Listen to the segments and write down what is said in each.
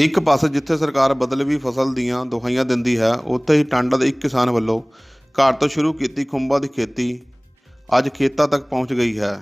ਇੱਕ ਪਾਸੇ ਜਿੱਥੇ ਸਰਕਾਰ ਬਦਲਵੀ ਫਸਲ ਦੀਆਂ ਦੁਹਾਈਆਂ ਦਿੰਦੀ ਹੈ, ਉੱਥੇ ਹੀ ਟਾਂਡਾ ਦੇ ਇੱਕ ਕਿਸਾਨ ਵੱਲੋਂ ਘਰ ਤੋਂ ਸ਼ੁਰੂ ਕੀਤੀ ਖੁੰਬਾਂ ਦੀ ਖੇਤੀ ਅੱਜ ਖੇਤਾਂ ਤੱਕ ਪਹੁੰਚ ਗਈ ਹੈ।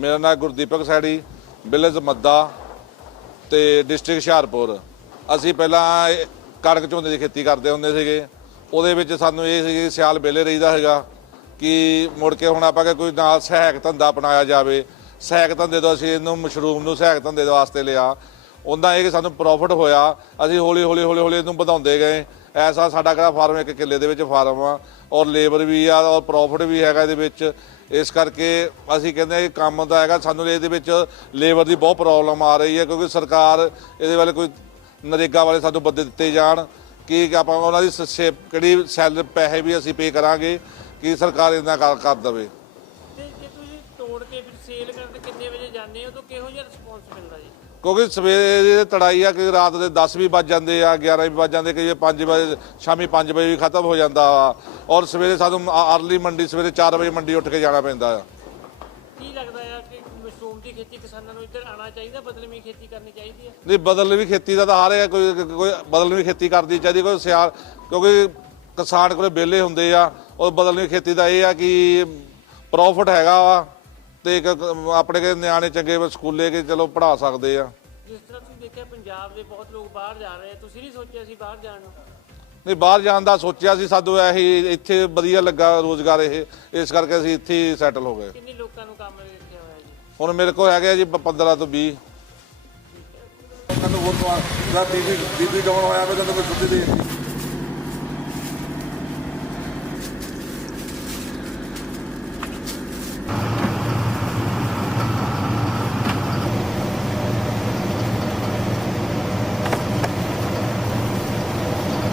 ਮੇਰਾ ਨਾਮ ਗੁਰਦੀਪਕ ਸੈੜੀ ਵਿਲੇਜ ਮੱਦਾ ਤੇ ਡਿਸਟ੍ਰਿਕਟ ਹੁਸ਼ਿਆਰਪੁਰ। ਅਸੀਂ ਪਹਿਲਾਂ ਕਣਕ ਝੋਨੇ ਦੀ ਖੇਤੀ ਕਰਦੇ ਹੁੰਦੇ ਸੀਗੇ। ਉਹਦੇ ਵਿੱਚ ਸਾਨੂੰ ਇਹ ਸੀ ਕਿ ਸਿਆਲ ਵੇਲੇ ਰਹੀਦਾ ਹੈਗਾ ਕਿ ਮੁੜ ਕੇ ਹੁਣ ਆਪਾਂ ਕਿ ਕੋਈ ਨਾਲ ਸਹਾਇਕ ਧੰਦਾ ਅਪਣਾਇਆ ਜਾਵੇ। ਸਹਾਇਕ ਧੰਦੇ ਤੋਂ ਅਸੀਂ ਇਹਨੂੰ ਮਸ਼ਰੂਮ ਨੂੰ ਸਹਾਇਕ ਧੰਦੇ ਦੇ ਵਾਸਤੇ ਲਿਆ। ਉਹਦਾ ਇਹ ਕਿ ਸਾਨੂੰ ਪ੍ਰੋਫਿਟ ਹੋਇਆ। ਅਸੀਂ ਹੌਲੀ ਹੌਲੀ ਹੌਲੀ ਹੌਲੀ ਇਹਨੂੰ ਵਧਾਉਂਦੇ ਗਏ। ਐਸਾ ਸਾਡਾ ਕਿਹੜਾ ਫਾਰਮ ਇੱਕ ਕਿੱਲੇ ਦੇ ਵਿੱਚ ਫਾਰਮ ਆ। ਔਰ ਲੇਬਰ ਵੀ ਆ, ਔਰ ਪ੍ਰੋਫਿਟ ਵੀ ਹੈਗਾ ਇਹਦੇ ਵਿੱਚ। ਇਸ ਕਰਕੇ ਅਸੀਂ ਕਹਿੰਦੇ ਹਾਂ ਕਿ ਕੰਮ ਦਾ ਹੈਗਾ, ਸਾਨੂੰ ਇਹਦੇ ਵਿੱਚ ਲੇਬਰ ਦੀ ਬਹੁਤ ਪ੍ਰੋਬਲਮ ਆ ਰਹੀ ਹੈ, ਕਿਉਂਕਿ ਸਰਕਾਰ ਇਹਦੇ ਵਾਲੇ ਕੋਈ ਨਰੇਗਾ ਵਾਲੇ ਸਾਨੂੰ ਬੱਦੇ ਦਿੱਤੇ ਜਾਣ। ਕਿ ਆਪਾਂ ਉਹਨਾਂ ਦੀ ਸੇ ਕਿਹੜੀ ਸੈਲ ਪੈਸੇ ਵੀ ਅਸੀਂ ਪੇ ਕਰਾਂਗੇ, ਕਿ ਸਰਕਾਰ ਇਹਨਾਂ ਕਰ ਕਰ ਦੇਵੇ। ਜੇ ਤੁਸੀਂ ਤੋੜ ਕੇ ਫਿਰ ਸੇਲ ਕਰਨ ਕਿੰਨੇ ਵਜੇ ਜਾਂਦੇ ਹੋ ਤਾਂ ਕਿਹੋ ਜਿਹਾ ਰਿਸਪੌਂਸ ਮਿਲਦਾ ਜੀ? ਕਿਉਂਕਿ ਸਵੇਰੇ ਤੜਾਈ ਆ ਕਿ ਰਾਤ ਦੇ 10 ਵੀ ਵੱਜ ਜਾਂਦੇ ਆ 11 ਵੀ ਵੱਜ ਜਾਂਦੇ ਕਿ 5 ਵਜੇ ਸ਼ਾਮੀ 5 ਵਜੇ ਵੀ ਖਤਮ ਹੋ ਜਾਂਦਾ ਵਾ। ਔਰ ਸਵੇਰੇ ਸਾਨੂੰ ਅਰਲੀ ਮੰਡੀ ਸਵੇਰੇ 4 ਵਜੇ ਮੰਡੀ ਉੱਠ ਕੇ ਜਾਣਾ ਪੈਂਦਾ ਆ। ਕੀ ਲੱਗਦਾ ਆ ਕਿ ਮਸ਼ਰੂਮ ਦੀ ਖੇਤੀ ਕਿਸਾਨਾਂ ਨੂੰ ਇੱਧਰ ਆਉਣਾ ਚਾਹੀਦਾ ਬਦਲਵੀਂ ਖੇਤੀ ਕਰਨੀ ਚਾਹੀਦੀ ਹੈ ਨਹੀਂ ਬਦਲਵੀਂ ਖੇਤੀ ਦਾ ਤਾਂ ਹਾਰ ਹੈ ਕੋਈ ਕੋਈ ਬਦਲਵੀਂ ਖੇਤੀ ਕਰਦੀ ਚਾਹੀਦੀ ਕੋਈ ਸਿਆਲ ਕਿਉਂਕਿ ਕਿਸਾਨ ਕੋਲੇ ਵਿਹਲੇ ਹੁੰਦੇ ਆ। ਉਹ ਬਦਲਵੀਂ ਖੇਤੀ ਦਾ ਇਹ ਆ ਕਿ ਪ੍ਰੋਫਿਟ ਹੈਗਾ ਵਾ। ਤੇ ਇੱਕ ਆਪਣੇ ਕੇ ਨਿਆਣੇ ਚੰਗੇ ਸਕੂਲੇ ਕੇ ਚਲੋ ਪੜ੍ਹਾ ਸਕਦੇ ਆ। ਜਿਸ ਤਰ੍ਹਾਂ ਤੁਸੀਂ ਦੇਖਿਆ ਪੰਜਾਬ ਦੇ ਬਹੁਤ ਲੋਕ ਬਾਹਰ ਜਾ ਰਹੇ ਆ ਤੁਸੀਂ ਨਹੀਂ ਸੋਚਿਆ ਸੀ ਬਾਹਰ ਜਾਣ ਨੂੰ? ਨਹੀਂ ਬਾਹਰ ਜਾਣ ਦਾ ਸੋਚਿਆ ਸੀ ਸਾਨੂੰ ਇਹੀ ਇੱਥੇ ਵਧੀਆ ਲੱਗਾ ਰੋਜ਼ਗਾਰ ਇਹ ਇਸ ਕਰਕੇ ਅਸੀਂ ਇੱਥੇ ਹੀ ਸੈਟਲ ਹੋ ਗਏ। ਕਿੰਨੇ ਲੋਕਾਂ ਨੂੰ ਕੰਮ ਰੱਖਿਆ ਹੋਇਆ ਜੀ? ਹੁਣ ਮੇਰੇ ਕੋਲ ਹੈਗੇ ਜੀ 15 ਤੋਂ 20 ਕਹਿੰਦਾ ਉਹ ਤੋਂ ਦਾ ਬੀਬੀ ਬੀਬੀ ਡਾਊਨ ਹੋਇਆ ਕਹਿੰਦਾ ਕੋਈ ਛੁੱਟੀ ਦੇ